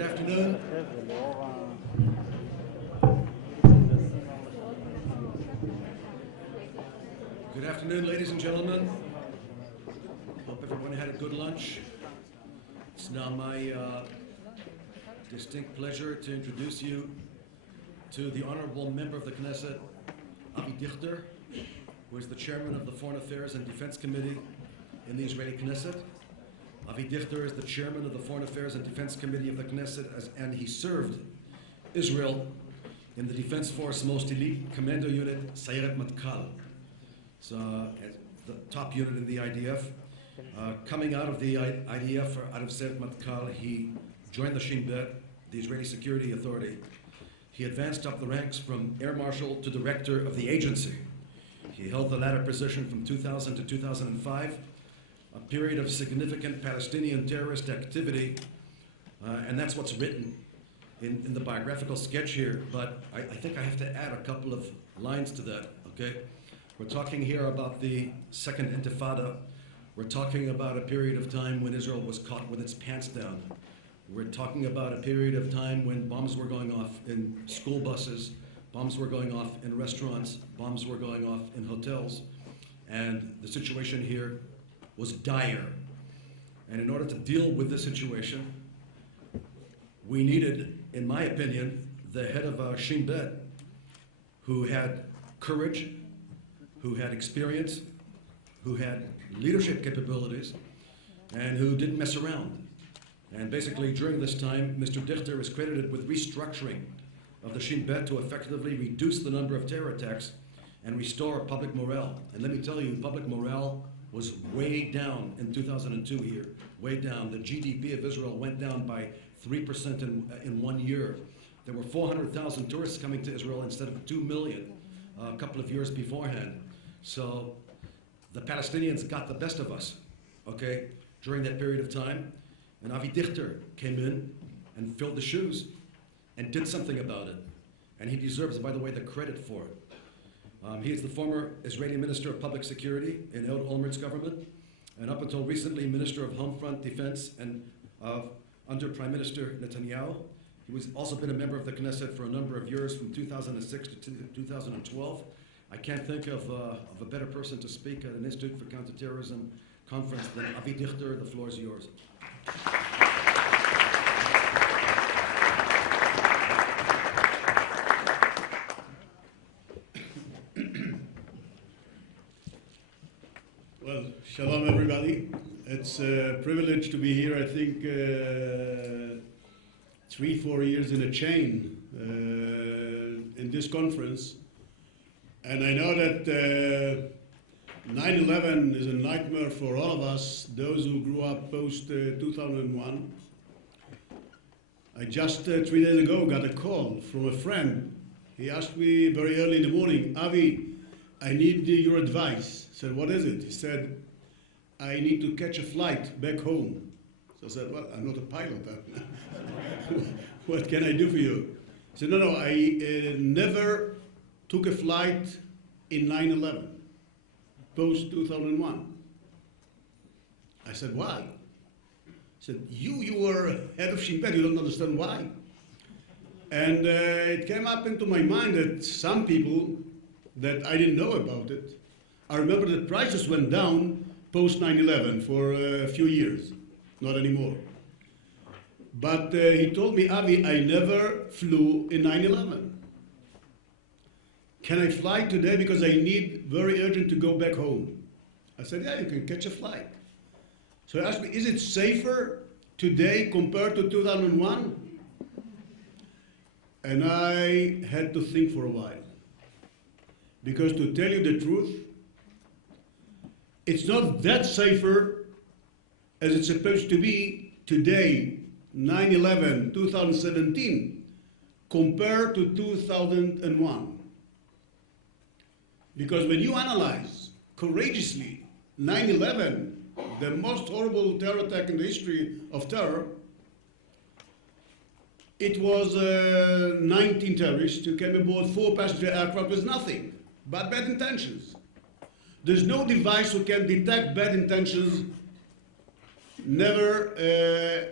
Good afternoon. Good afternoon, ladies and gentlemen. Hope everyone had a good lunch. It's now my distinct pleasure to introduce you to the Honorable Member of the Knesset, Avi Dichter, who is the Chairman of the Foreign Affairs and Defense Committee in the Israeli Knesset. Avi Dichter is the Chairman of the Foreign Affairs and Defense Committee of the Knesset, and he served Israel in the Defense Force most elite commando unit, Sayeret Matkal. So, the top unit in the IDF. Coming out of the IDF, or out of Sayeret Matkal, he joined the Shin Bet, the Israeli Security Authority. He advanced up the ranks from Air Marshal to Director of the agency. He held the latter position from 2000 to 2005, a period of significant Palestinian terrorist activity, and that's what's written in the biographical sketch here, but I think I have to add a couple of lines to that, okay? We're talking here about the Second Intifada. We're talking about a period of time when Israel was caught with its pants down. We're talking about a period of time when bombs were going off in school buses, bombs were going off in restaurants, bombs were going off in hotels, and the situation here was dire. And in order to deal with this situation, we needed, in my opinion, the head of Shin Bet, who had courage, who had experience, who had leadership capabilities, and who didn't mess around. And basically, during this time, Mr. Dichter is credited with restructuring of the Shin Bet to effectively reduce the number of terror attacks and restore public morale. And let me tell you, public morale was way down in 2002 here, way down. The GDP of Israel went down by 3% in 1 year. There were 400,000 tourists coming to Israel instead of 2 million a couple of years beforehand. So the Palestinians got the best of us, okay, during that period of time. And Avi Dichter came in and filled the shoes and did something about it. And he deserves, by the way, the credit for it. He is the former Israeli Minister of Public Security in Ehud Olmert's government, and up until recently, Minister of Home Front Defense and under Prime Minister Netanyahu. He was also been a member of the Knesset for a number of years, from 2006 to 2012. I can't think of a better person to speak at an Institute for Counter-Terrorism conference than Avi Dichter. The floor is yours. Well, shalom everybody. It's a privilege to be here. I think 3-4 years in a chain in this conference. And I know that 9/11 is a nightmare for all of us, those who grew up post 2001. I just 3 days ago got a call from a friend. He asked me very early in the morning, Avi, I need your advice. I said, what is it? He said, I need to catch a flight back home. So I said, well, I'm not a pilot. What can I do for you? He said, no, I never took a flight in 9/11, post 2001. I said, why? He said, you were head of Shin Bet, you don't understand why? And it came up into my mind that some people that I didn't know about it, I remember that prices went down post 9/11 for a few years, not anymore. But he told me, Avi, I never flew in 9/11. Can I fly today because I need very urgent to go back home? I said, yeah, you can catch a flight. So he asked me, is it safer today compared to 2001? And I had to think for a while. Because to tell you the truth, it's not that safer as it's supposed to be today, 9/11, 2017, compared to 2001. Because when you analyze courageously 9/11, the most horrible terror attack in the history of terror, it was 19 terrorists who came aboard 4 passenger aircraft with nothing but bad intentions. There's no device who can detect bad intentions.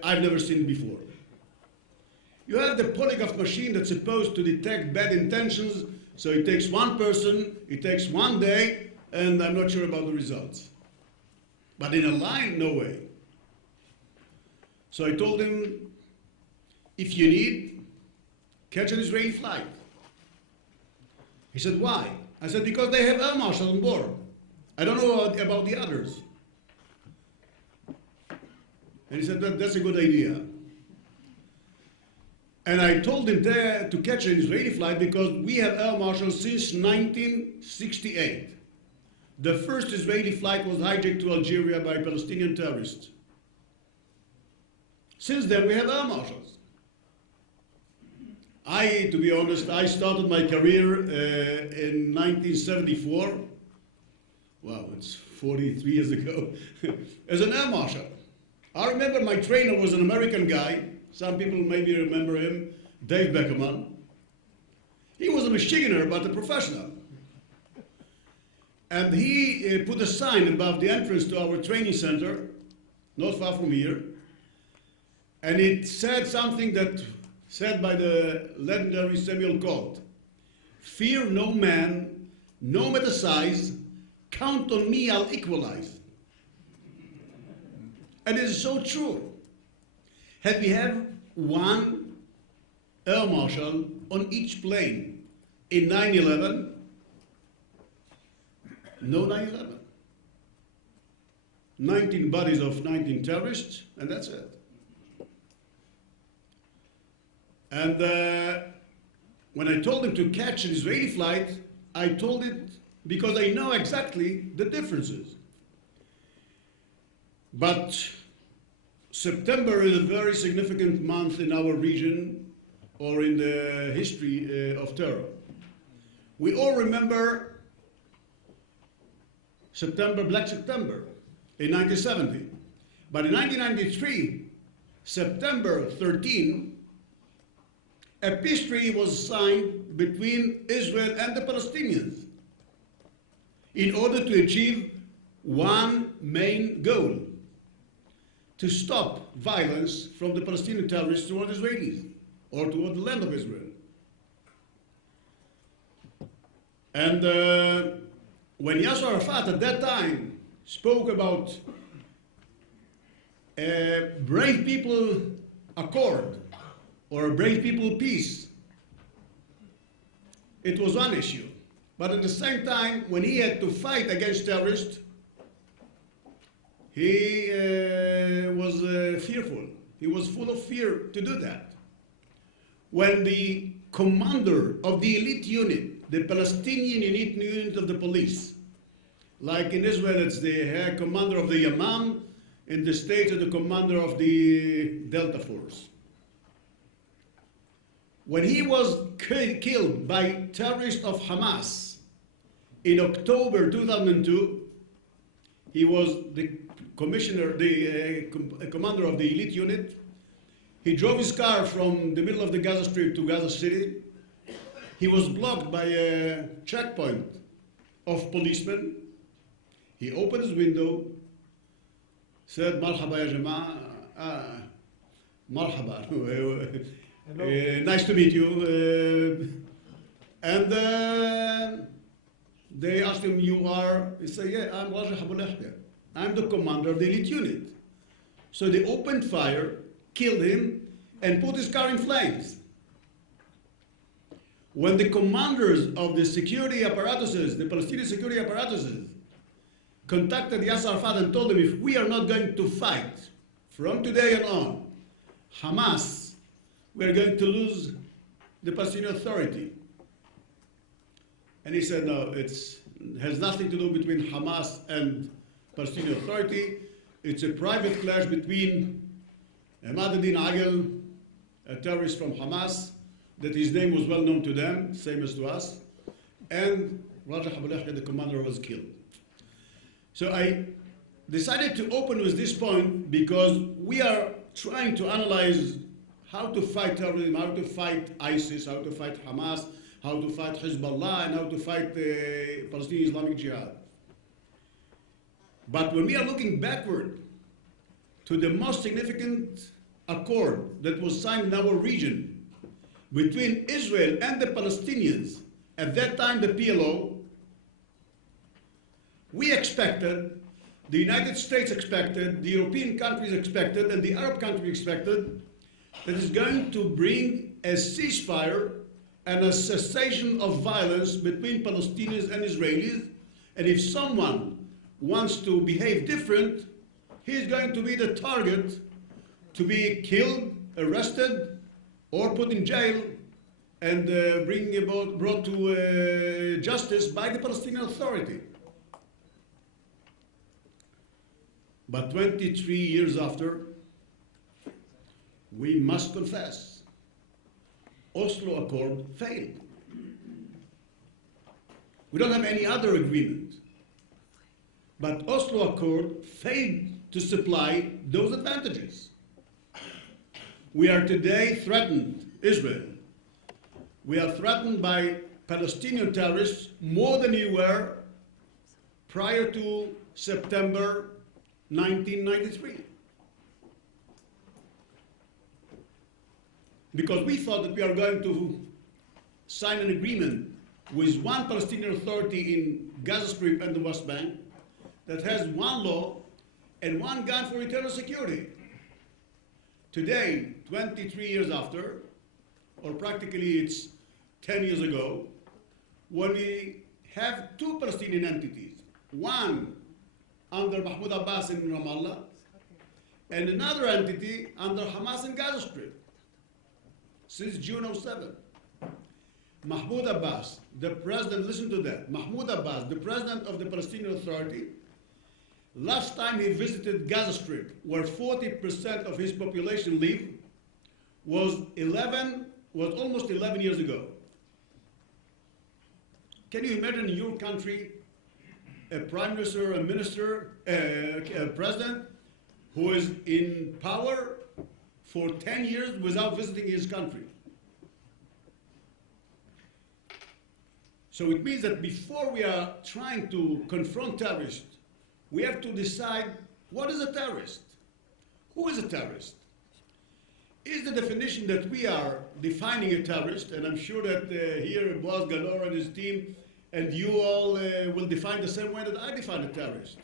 I've never seen it before. You have the polygraph machine that's supposed to detect bad intentions, so it takes one person, it takes 1 day, and I'm not sure about the results. But in a line, no way. So I told him, if you need, catch an Israeli flight. He said, why? I said, because they have air marshals on board. I don't know about the others. And he said, that's a good idea. And I told him there to catch an Israeli flight because we have air marshals since 1968. The first Israeli flight was hijacked to Algeria by Palestinian terrorists. Since then, we have air marshals. To be honest, I started my career in 1974. Wow, it's 43 years ago, as an air marshal. I remember my trainer was an American guy. Some people maybe remember him, Dave Beckerman. He was a machine gunner, but a professional. And he put a sign above the entrance to our training center, not far from here, and it said something that said by the legendary Samuel Colt: fear no man, no matter size, count on me, I'll equalize. And it is so true. Had we have one air marshal on each plane in 9/11, no 9/11. 19 bodies of 19 terrorists, and that's it. And when I told him to catch an Israeli flight, I told it because I know exactly the differences. But September is a very significant month in our region or in the history of terror. We all remember Black September in 1970. But in 1993, September 13, a peace treaty was signed between Israel and the Palestinians in order to achieve one main goal: to stop violence from the Palestinian terrorists toward Israelis or toward the land of Israel. And when Yasser Arafat at that time spoke about a brave people accord or a brave people peace, it was one issue. But at the same time, when he had to fight against terrorists, he was fearful. He was full of fear to do that. When the commander of the elite unit, the Palestinian elite unit of the police, like in Israel it's the commander of the Yamam, in the States it's the commander of the Delta Force. When he was killed by terrorists of Hamas in October 2002, he was the commander of the elite unit. He drove his car from the middle of the Gaza Strip to Gaza City. He was blocked by a checkpoint of policemen. He opened his window, said, "Marhaba ya jama'a, marhaba, nice to meet you." And they asked him, "You are?" He said, "Yeah, I'm Rajah Abu Dichter. I'm the commander of the elite unit." So they opened fire, killed him, and put his car in flames. When the commanders of the security apparatuses, the Palestinian security apparatuses, contacted Yasser Arafat and told him, if we are not going to fight from today on Hamas, we are going to lose the Palestinian Authority. And he said, no, it has nothing to do between Hamas and Palestinian Authority. It's a private clash between Ahmad ad-Din Agel, a terrorist from Hamas, that his name was well known to them, same as to us, and Rajah Abu Dichter, the commander, was killed. So I decided to open with this point because we are trying to analyze how to fight terrorism, how to fight ISIS, how to fight Hamas, how to fight Hezbollah, and how to fight the Palestinian Islamic Jihad. But when we are looking backward to the most significant accord that was signed in our region between Israel and the Palestinians, at that time the PLO, we expected, the United States expected, the European countries expected, and the Arab countries expected, that is going to bring a ceasefire and a cessation of violence between Palestinians and Israelis. And if someone wants to behave different, he's going to be the target to be killed, arrested, or put in jail and brought to justice by the Palestinian Authority. But 23 years after, we must confess, Oslo Accord failed. We don't have any other agreement. But Oslo Accord failed to supply those advantages. We are today threatened, Israel. We are threatened by Palestinian terrorists more than you were prior to September 1993. Because we thought that we are going to sign an agreement with one Palestinian Authority in Gaza Strip and the West Bank that has one law and one gun for eternal security. Today, 23 years after, or practically it's 10 years ago, when we have two Palestinian entities, one under Mahmoud Abbas in Ramallah, and another entity under Hamas in Gaza Strip, since June of 2007. Mahmoud Abbas, the president, listen to that, Mahmoud Abbas, the president of the Palestinian Authority, last time he visited Gaza Strip, where 40% of his population live, was almost 11 years ago. Can you imagine in your country a prime minister, a minister, a president who is in power for 10 years without visiting his country? So it means that before we are trying to confront terrorists, we have to decide, what is a terrorist? Who is a terrorist? Is the definition that we are defining a terrorist, and I'm sure that here Boaz Galor and his team and you all will define the same way that I define a terrorist.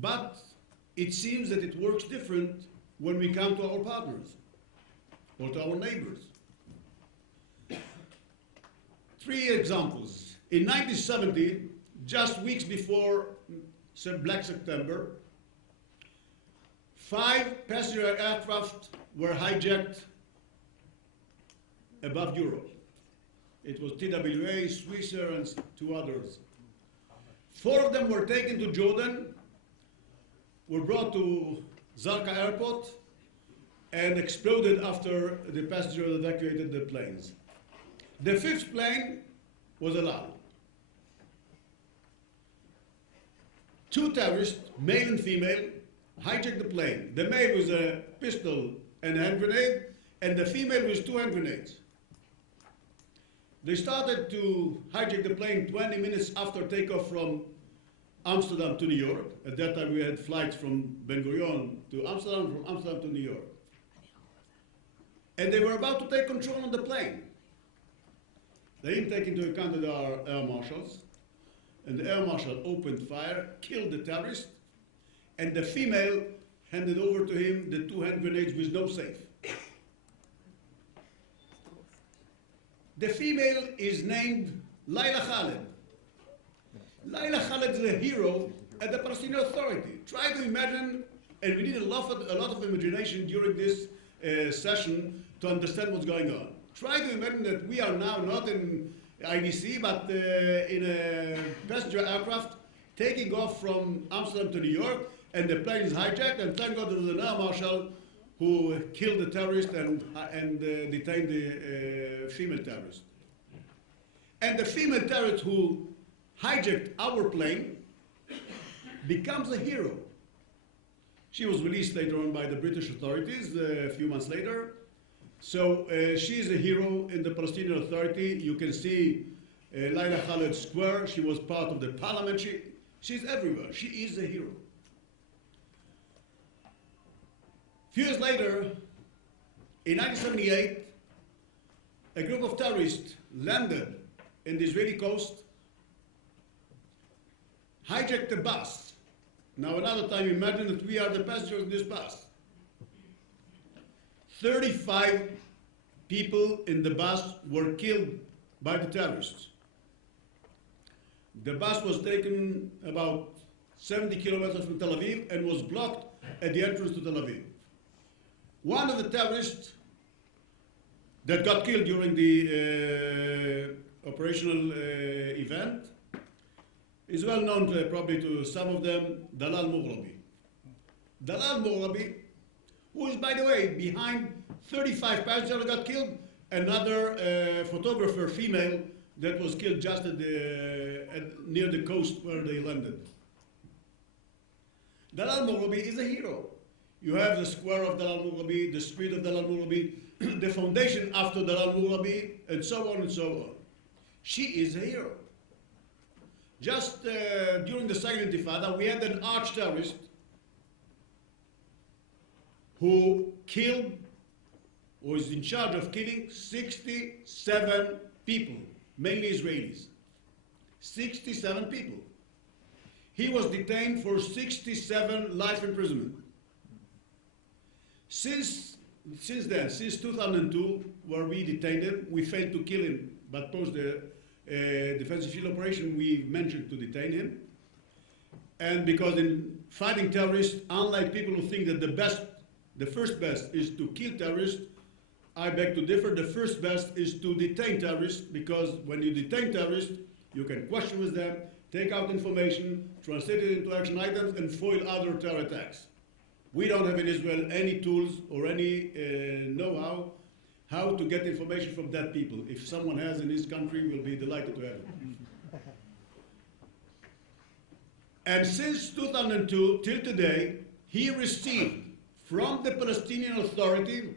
But it seems that it works different when we come to our partners or to our neighbors. 3 examples. In 1970, just weeks before Black September, 5 passenger aircraft were hijacked above Europe. It was TWA, Swissair, and 2 others. 4 of them were taken to Jordan, were brought to Zarqa airport, and exploded after the passengers evacuated the planes. The 5th plane was allowed. 2 terrorists, male and female, hijacked the plane. The male with a pistol and a hand grenade, and the female with 2 hand grenades. They started to hijack the plane 20 minutes after takeoff from Amsterdam to New York. At that time we had flights from Ben Gurion to Amsterdam, from Amsterdam to New York. And they were about to take control of the plane. They didn't take into account that there are air marshals. And the air marshal opened fire, killed the terrorist, and the female handed over to him the 2 hand grenades with no safe. The female is named Layla Khaled. Layla Khaled is a hero at the Palestinian Authority. Try to imagine, and we need a lot of imagination during this session to understand what's going on. Try to imagine that we are now not in IDC, but in a passenger aircraft taking off from Amsterdam to New York, and the plane is hijacked, and thank God there was an air marshal who killed the terrorist and detained the female terrorist. And the female terrorist who hijacked our plane becomes a hero. She was released later on by the British authorities a few months later. So she is a hero in the Palestinian Authority. You can see Layla Khaled Square. She was part of the parliament. She's everywhere. She is a hero. A few years later, In 1978, a group of terrorists landed in the Israeli coast, hijacked a bus. Now another time, imagine that we are the passengers in this bus. 35 people in the bus were killed by the terrorists. The bus was taken about 70 kilometers from Tel Aviv and was blocked at the entrance to Tel Aviv. One of the terrorists that got killed during the operational event is well known probably to some of them, Dalal Mughrabi. Dalal Mughrabi, who is, by the way, behind 35 passengers that got killed, another photographer, female, that was killed just near the coast where they landed. Dalal Mughrabi is a hero. You have the square of Dalal Mughrabi, the street of Dalal Mughrabi, the foundation after Dalal Mughrabi, and so on and so on. She is a hero. Just during the Second Intifada, we had an arch-terrorist who killed, or is in charge of killing, 67 people, mainly Israelis. 67 people. He was detained for 67 life imprisonment. Since then, since 2002, where we detained him, we failed to kill him, but post the defensive field operation, we mentioned to detain him. And because in fighting terrorists, unlike people who think that the first best is to kill terrorists, I beg to differ. The first best is to detain terrorists, because when you detain terrorists, you can question with them, take out information, translate it into action items, and foil other terror attacks. We don't have in Israel any tools or any know-how how to get information from that people. If someone has in his country, we'll be delighted to have it. And since 2002 till today, he received from the Palestinian Authority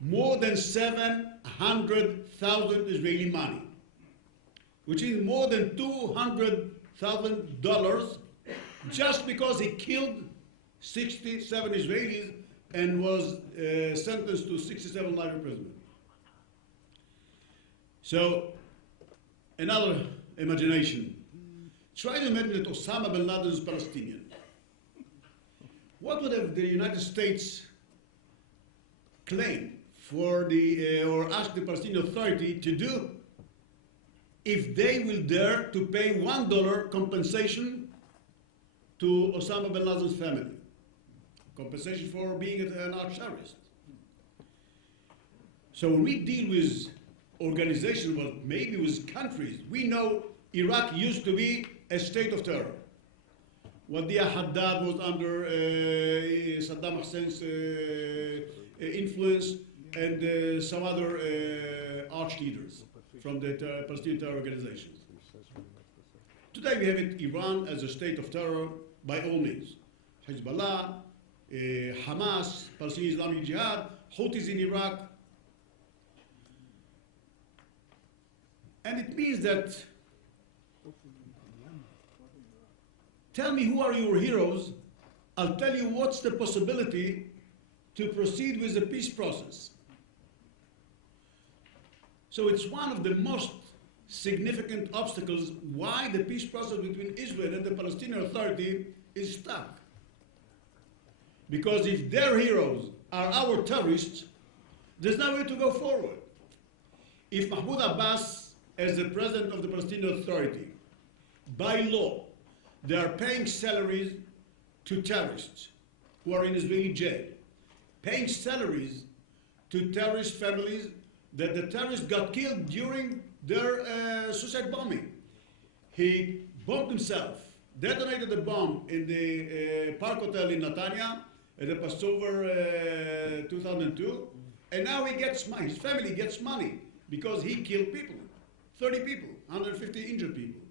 more than 700,000 Israeli money, which is more than $200,000, just because he killed 67 Israelis and was sentenced to 67 life imprisonment. So, another imagination. Try to imagine that Osama bin Laden is Palestinian. What would have the United States claimed for or ask the Palestinian Authority to do if they will dare to pay $1 compensation to Osama bin Laden's family? Compensation for being an arch-terrorist. So when we deal with organizations, well, maybe with countries, we know Iraq used to be a state of terror. Wadi'a Haddad was under Saddam Hussein's influence, and some other arch leaders from the Palestinian terror organizations. Today we have Iran as a state of terror by all means. Hezbollah, Hamas, Palestinian Islamic Jihad, Houthis in Iraq. And it means that, tell me who are your heroes, I'll tell you what's the possibility to proceed with the peace process. So it's one of the most significant obstacles why the peace process between Israel and the Palestinian Authority is stuck. Because if their heroes are our terrorists, there's no way to go forward. If Mahmoud Abbas, as the president of the Palestinian Authority, by law, they are paying salaries to terrorists who are in Israeli jail, paying salaries to terrorist families that the terrorists got killed during their suicide bombing. He bombed himself, detonated a bomb in the Park Hotel in Netanya at the Passover 2002, and now he gets money, his family gets money because he killed people, 30 people, 150 injured people.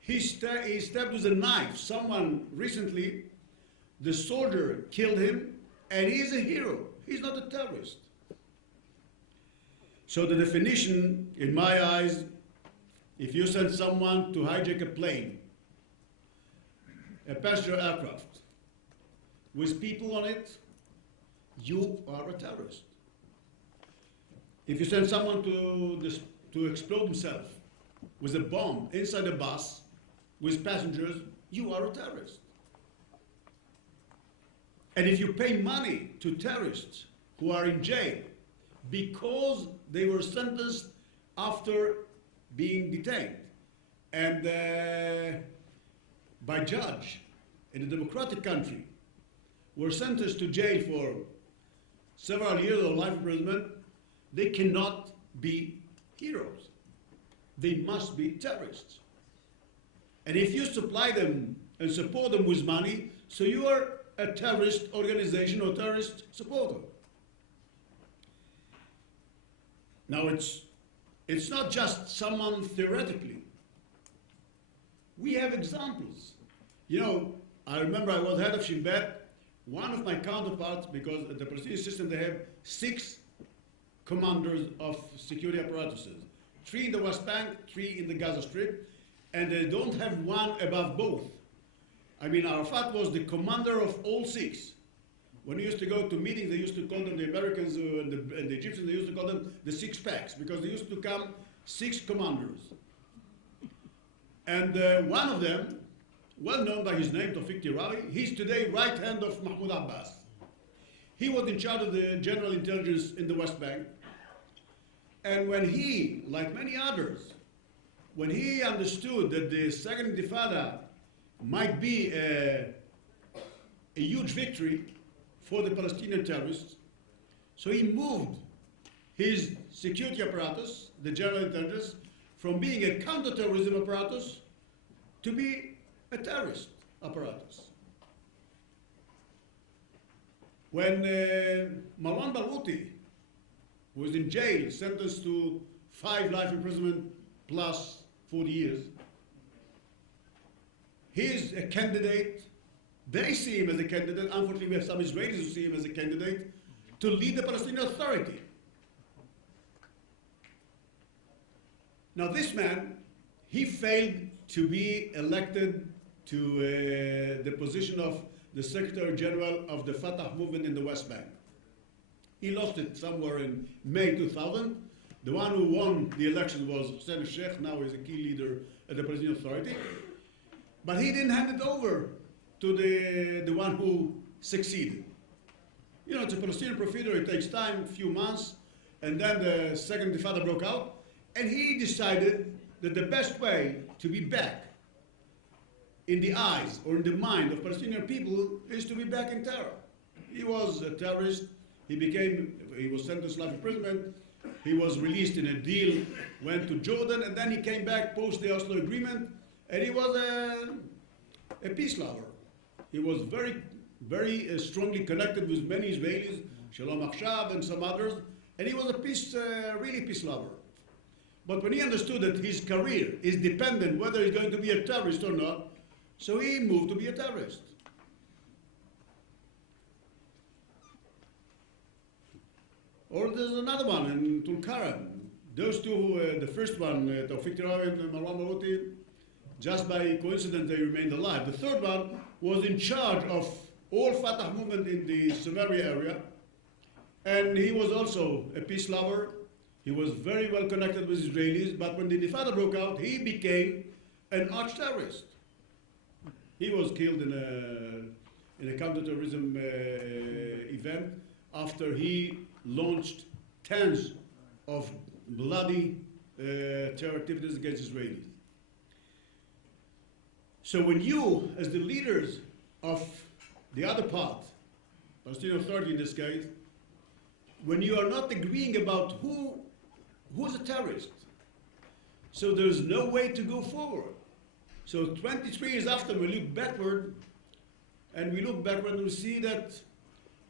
He stabbed with a knife. Someone recently, the soldier killed him, and he's a hero. He's not a terrorist. So the definition, in my eyes, if you send someone to hijack a plane, a passenger aircraft, with people on it, you are a terrorist. if you send someone to explode himself with a bomb inside a bus with passengers, you are a terrorist. And if you pay money to terrorists who are in jail because they were sentenced after being detained and by judge in a democratic country were sentenced to jail for several years of life imprisonment, they cannot be heroes. They must be terrorists. And if you supply them and support them with money, so you are a terrorist organization or terrorist supporter. Now it's not just someone theoretically. We have examples. You know, I remember I was head of Shin Bet. One of my counterparts, because at the Palestinian system they have 6 commanders of security apparatuses. 3 in the West Bank, 3 in the Gaza Strip, and they don't have one above both. I mean, Arafat was the commander of all 6. When he used to go to meetings, they used to call them, the Americans and the Egyptians, they used to call them the 6 packs, because they used to come 6 commanders. And one of them, well known by his name, Tawfiq Tirawi, he's today right hand of Mahmoud Abbas. He was in charge of the general intelligence in the West Bank. And when he, like many others, when he understood that the Second Intifada might be a huge victory for the Palestinian terrorists, so he moved his security apparatus, the general intelligence, from being a counter-terrorism apparatus to be a terrorist apparatus. When Marwan Barghouti was in jail, sentenced to 5 life imprisonment plus 40 years, he's a candidate. They see him as a candidate. Unfortunately, we have some Israelis who see him as a candidate to lead the Palestinian Authority. Now this man, he failed to be elected to the position of the Secretary General of the Fatah movement in the West Bank. He lost it somewhere in May 2000. The one who won the election was Hussein al-Sheikh, now he's a key leader at the Palestinian Authority. But he didn't hand it over to the one who succeeded. You know, it's a Palestinian procedure, it takes time, a few months, and then the Second Intifada broke out, and he decided that the best way to be back in the eyes or in the mind of Palestinian people is to be back in terror. He was a terrorist, he was sentenced to life imprisonment, he was released in a deal, went to Jordan, and then he came back post the Oslo Agreement, and he was a peace lover. He was very, very strongly connected with many Israelis, Shalom Achshav and some others, and he was a really peace lover. But when he understood that his career is dependent whether he's going to be a terrorist or not, so he moved to be a terrorist. Or there's another one in Tulkarem. Those two, the first one, Tawfiq Tirawi and Marwan Barghouti, just by coincidence they remained alive. The third one was in charge of all Fatah movement in the Samaria area, and he was also a peace lover. He was very well connected with Israelis, but when the Intifada broke out, he became an arch-terrorist. He was killed in a counter-terrorism event after he launched tens of bloody terror activities against Israelis. So when you, as the leaders of the other part, Palestinian Authority in this case, when you are not agreeing about who's a terrorist, so there's no way to go forward. So 23 years after, we look backward, and we see that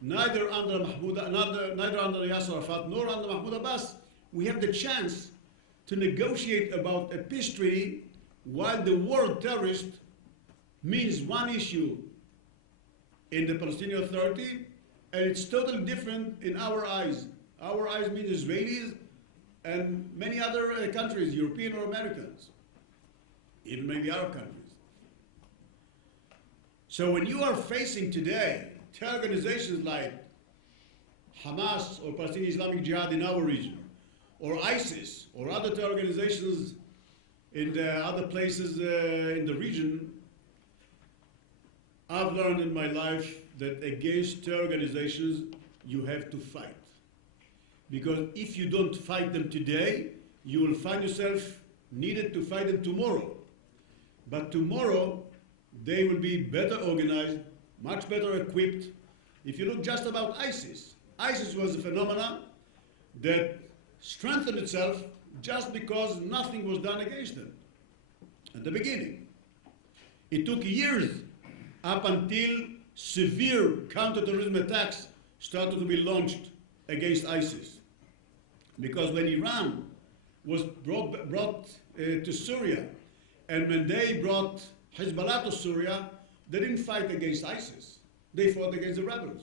neither under Yasser Arafat nor under Mahmoud Abbas, we have the chance to negotiate about a peace treaty, while the word terrorist means one issue in the Palestinian Authority, and it's totally different in our eyes. Our eyes mean Israelis and many other countries, European or Americans, even maybe Arab countries. So when you are facing today terror organizations like Hamas or Palestinian Islamic Jihad in our region, or ISIS or other terror organizations in the other places in the region, I've learned in my life that against terror organizations, you have to fight. Because if you don't fight them today, you will find yourself needed to fight them tomorrow. But tomorrow, they will be better organized, much better equipped. If you look just about ISIS, ISIS was a phenomenon that strengthened itself just because nothing was done against them at the beginning. It took years up until severe counter-terrorism attacks started to be launched against ISIS. Because when Iran was brought to Syria, and when they brought Hezbollah to Syria, they didn't fight against ISIS. They fought against the rebels.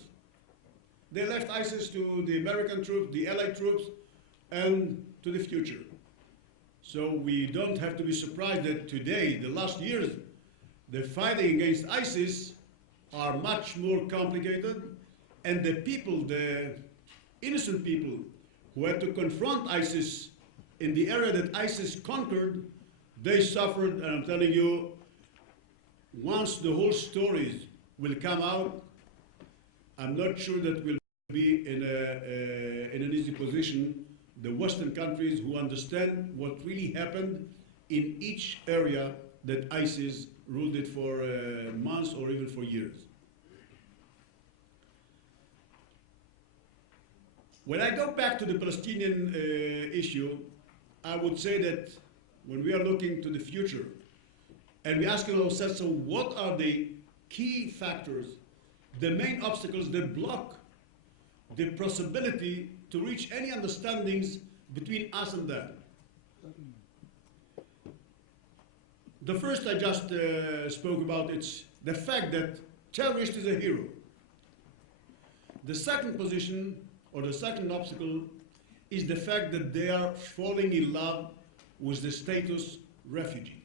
They left ISIS to the American troops, the Allied troops, and to the future. So we don't have to be surprised that today, the last years, the fighting against ISIS are much more complicated, and the people, the innocent people who had to confront ISIS in the area that ISIS conquered, they suffered, and I'm telling you, once the whole stories will come out, I'm not sure that we'll be in an easy position. The Western countries who understand what really happened in each area that ISIS ruled it for months or even for years. When I go back to the Palestinian issue, I would say that when we are looking to the future and we ask ourselves, so what are the key factors, the main obstacles that block the possibility to reach any understandings between us and them? The first I just spoke about, it's the fact that terrorist is a hero. The second position, or the second obstacle, is the fact that they are falling in love with the status refugee.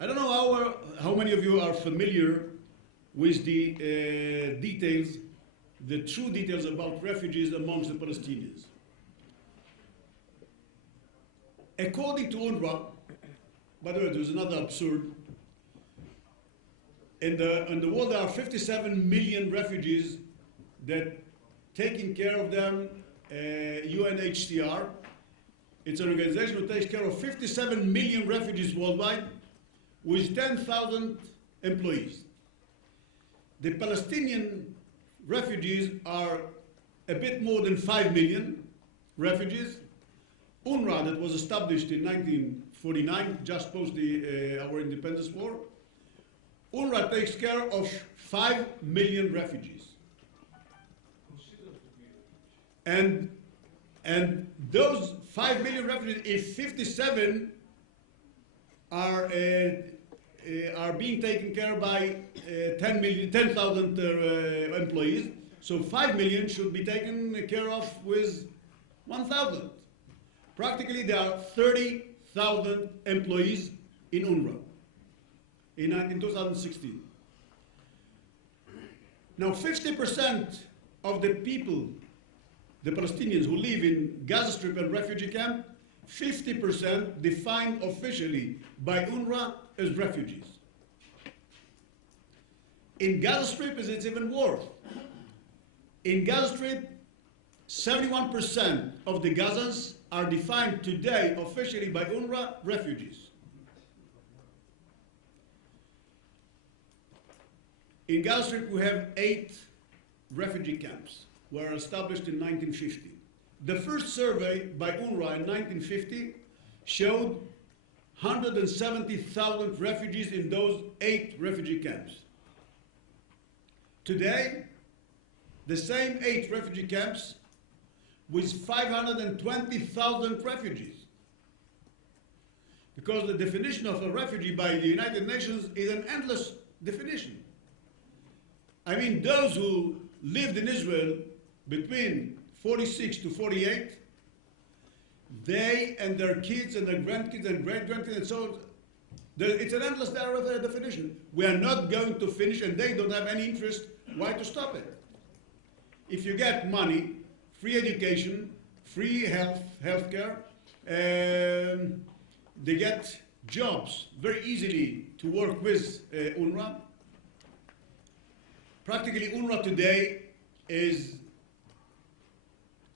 I don't know how many of you are familiar with the details, the true details about refugees amongst the Palestinians. According to UNRWA, by the way, there's another absurd. In the world, there are 57 million refugees that taking care of them, UNHCR. It's an organization who takes care of 57 million refugees worldwide with 10,000 employees. The Palestinian refugees are a bit more than 5 million refugees. UNRWA, that was established in 1949, just post our independence war, UNRWA takes care of 5 million refugees. And those 5 million refugees, if 57 are being taken care of by 10,000 employees, so 5 million should be taken care of with 1,000. Practically, there are 30,000 employees in UNRWA in 2016. Now, 50% of the people, the Palestinians who live in Gaza Strip and refugee camp, 50% defined officially by UNRWA as refugees. In Gaza Strip, it's even worse. In Gaza Strip, 71% of the Gazans are defined today officially by UNRWA refugees. In Gaza Strip, we have 8 refugee camps, were established in 1950. The first survey by UNRWA in 1950 showed 170,000 refugees in those 8 refugee camps. Today, the same 8 refugee camps with 520,000 refugees. Because the definition of a refugee by the United Nations is an endless definition. I mean, those who lived in Israel between 46 to 48, they and their kids and their grandkids and great-grandkids and so on, it's an endless definition. We are not going to finish, and they don't have any interest. Why to stop it? If you get money, free education, free health care. They get jobs very easily to work with UNRWA. Practically, UNRWA today is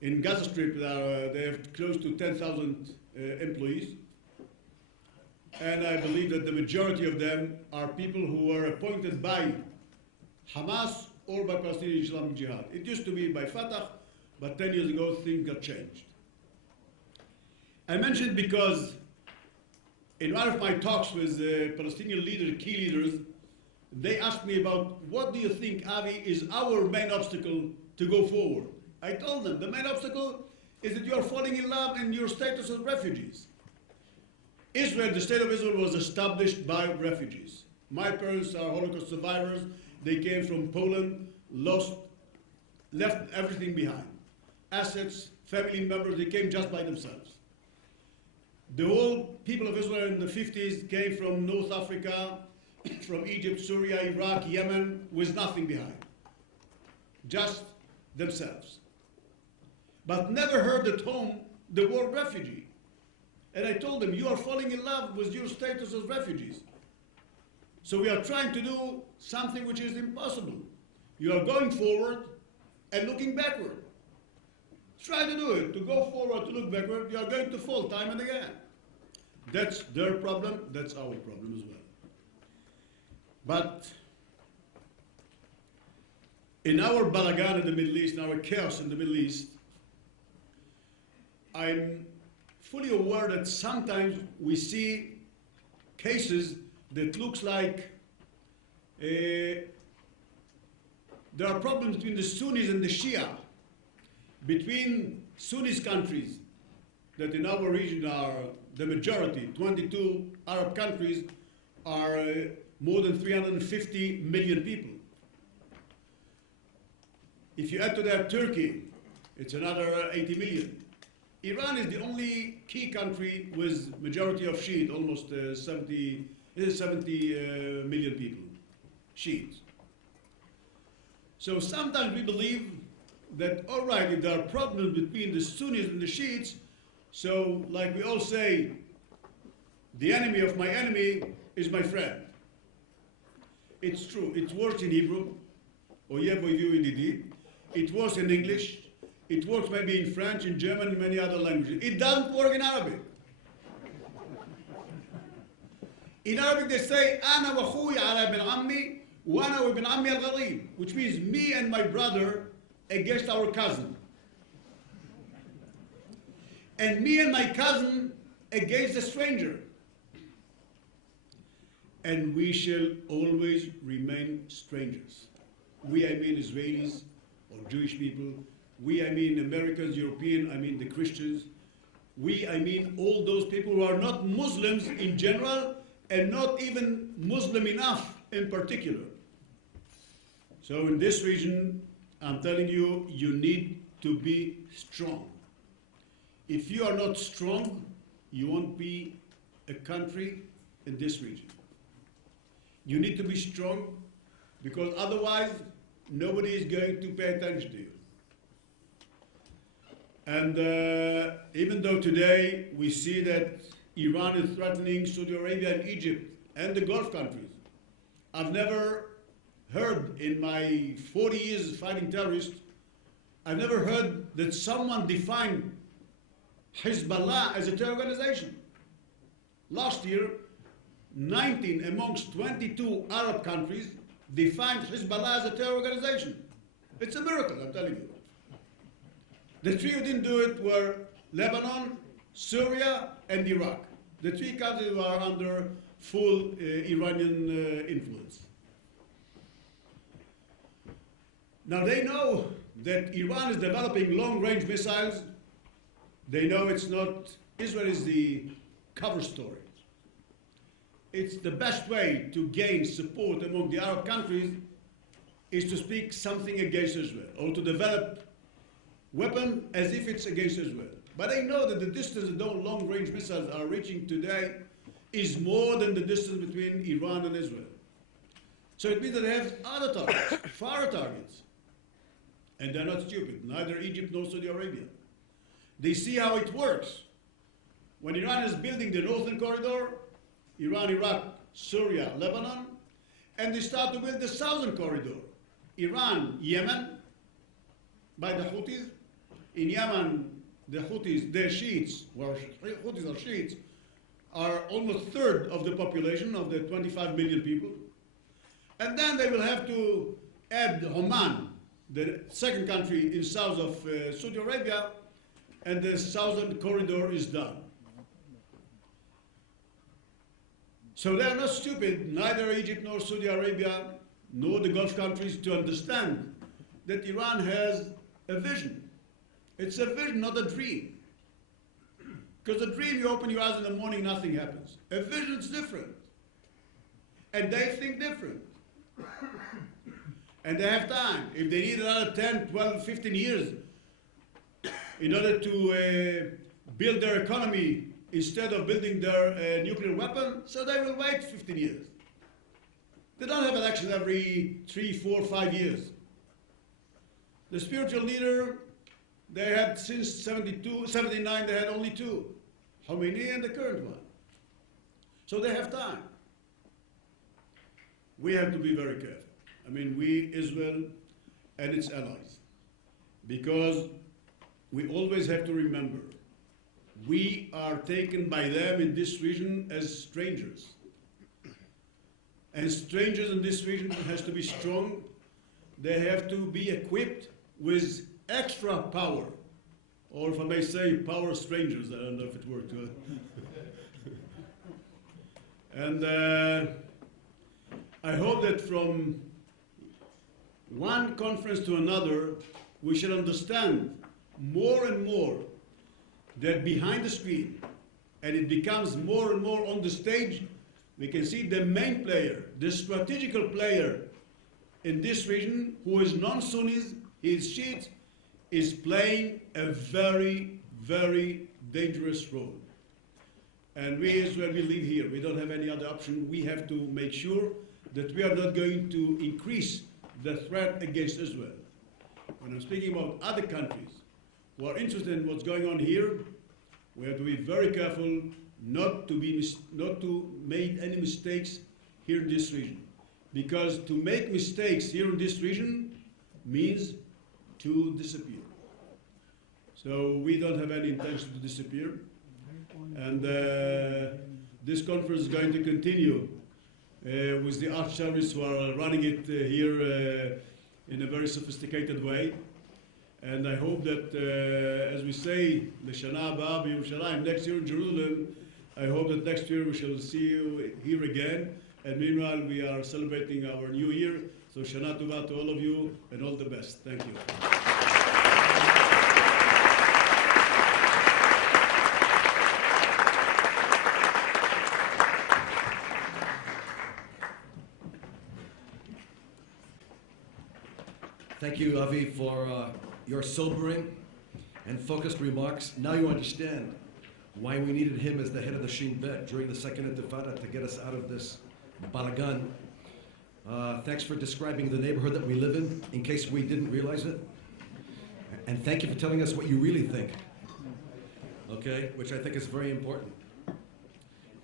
in Gaza Strip. They have close to 10,000 employees. And I believe that the majority of them are people who were appointed by Hamas or by Palestinian Islamic Jihad. It used to be by Fatah, but 10 years ago things got changed. I mentioned because in one of my talks with Palestinian leaders, key leaders, they asked me about what do you think, Avi, is our main obstacle to go forward? I told them the main obstacle is that you are falling in love in your status as refugees. Israel, the state of Israel, was established by refugees. My parents are Holocaust survivors. They came from Poland, left everything behind. Assets, family members, they came just by themselves. The whole people of Israel in the 50s came from North Africa, from Egypt, Syria, Iraq, Yemen, with nothing behind. Just themselves. But never heard at home the word refugee. And I told them, you are falling in love with your status as refugees. So we are trying to do something which is impossible. You are going forward and looking backward. Try to do it, to go forward, to look backward. You are going to fall time and again. That's their problem, that's our problem as well. But in our balagan in the Middle East, in our chaos in the Middle East, I'm fully aware that sometimes we see cases that looks like there are problems between the Sunnis and the Shia, between Sunnis countries that in our region are the majority, 22 Arab countries are more than 350 million people. If you add to that Turkey, it's another 80 million. Iran is the only key country with majority of Shiite, almost 70 million people, Shiites. So sometimes we believe that, all right, if there are problems between the Sunnis and the Shiites, so like we all say, the enemy of my enemy is my friend. It's true. It works in Hebrew, Oyeb oyevi yedidi. It works in English. It works maybe in French, in German, and many other languages. It doesn't work in Arabic. In Arabic they say, أنا وأخوي على ابن عمي وأنا وابن عمي الغريب, which means me and my brother against our cousin. And me and my cousin against a stranger. And we shall always remain strangers. We, I mean Israelis or Jewish people. We, I mean Americans, European, I mean the Christians. We, I mean all those people who are not Muslims in general and not even Muslim enough in particular. So in this region, I'm telling you, you need to be strong. If you are not strong, you won't be a country in this region. You need to be strong because otherwise nobody is going to pay attention to you. And even though today we see that Iran is threatening Saudi Arabia and Egypt and the Gulf countries, I've never heard in my 40 years fighting terrorists, I've never heard that someone defined Hezbollah as a terror organization. Last year, 19 amongst 22 Arab countries defined Hezbollah as a terror organization. It's a miracle, I'm telling you. The three who didn't do it were Lebanon, Syria, and Iraq. The three countries were under full Iranian influence. Now they know that Iran is developing long-range missiles. They know it's not, Israel is the cover story. It's the best way to gain support among the Arab countries is to speak something against Israel or to develop weapon as if it's against Israel. But they know that the distance that those long-range missiles are reaching today is more than the distance between Iran and Israel. So it means that they have other targets, far targets. And they're not stupid, neither Egypt nor Saudi Arabia. They see how it works. When Iran is building the northern corridor, Iran, Iraq, Syria, Lebanon, and they start to build the southern corridor, Iran, Yemen, by the Houthis. In Yemen, the Houthis, they're Shiites, well, Houthis are Shiites, are almost a third of the population of the 25 million people. And then they will have to add Oman, the second country in south of Saudi Arabia, and the southern corridor is done. So they are not stupid, neither Egypt nor Saudi Arabia, nor the Gulf countries, to understand that Iran has a vision. It's a vision, not a dream. Because a dream, you open your eyes in the morning, nothing happens. A vision is different. And they think different. And they have time. If they need another 10, 12, 15 years in order to build their economy instead of building their nuclear weapon, so they will wait 15 years. They don't have elections every 3, 4, 5 years. The spiritual leader, they had since 72, 79, they had only two, Khomeini and the current one. So they have time. We have to be very careful. I mean, we, Israel and its allies, because we always have to remember, we are taken by them in this region as strangers. And strangers in this region has to be strong. They have to be equipped with extra power, or if I may say, power strangers. I don't know if it worked. And I hope that from one conference to another, we should understand more and more that behind the screen, and it becomes more and more on the stage, we can see the main player, the strategical player in this region, who is non-Sunnis, he is Shiite, is playing a very, very dangerous role. And we, Israel, we live here. We don't have any other option. We have to make sure that we are not going to increase the threat against Israel. When I'm speaking about other countries who are interested in what's going on here, we have to be very careful not to make any mistakes here in this region. Because to make mistakes here in this region means to disappear. So we don't have any intention to disappear. And this conference is going to continue with the arch-terrorists who are running it here in a very sophisticated way. And I hope that, as we say, L'Shana Haba b'Yerushalayim, next year in Jerusalem, I hope that next year we shall see you here again. And meanwhile, we are celebrating our new year. So Shana Tova to all of you, and all the best. Thank you. Thank you, Avi, for your sobering and focused remarks. Now you understand why we needed him as the head of the Shin Bet during the Second Intifada to get us out of this balagan. Thanks for describing the neighborhood that we live in case we didn't realize it. And thank you for telling us what you really think, okay, which I think is very important.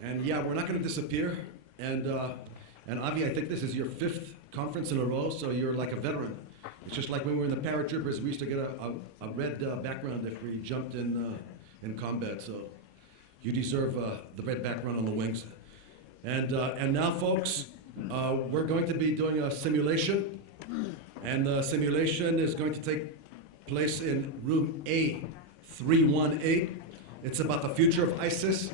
And yeah, we're not going to disappear. And Avi, I think this is your 5th conference in a row, so you're like a veteran. It's just like when we were in the paratroopers, we used to get a red background if we jumped in combat. So you deserve the red background on the wings. And now, folks, we're going to be doing a simulation. And the simulation is going to take place in room A318. It's about the future of ISIS.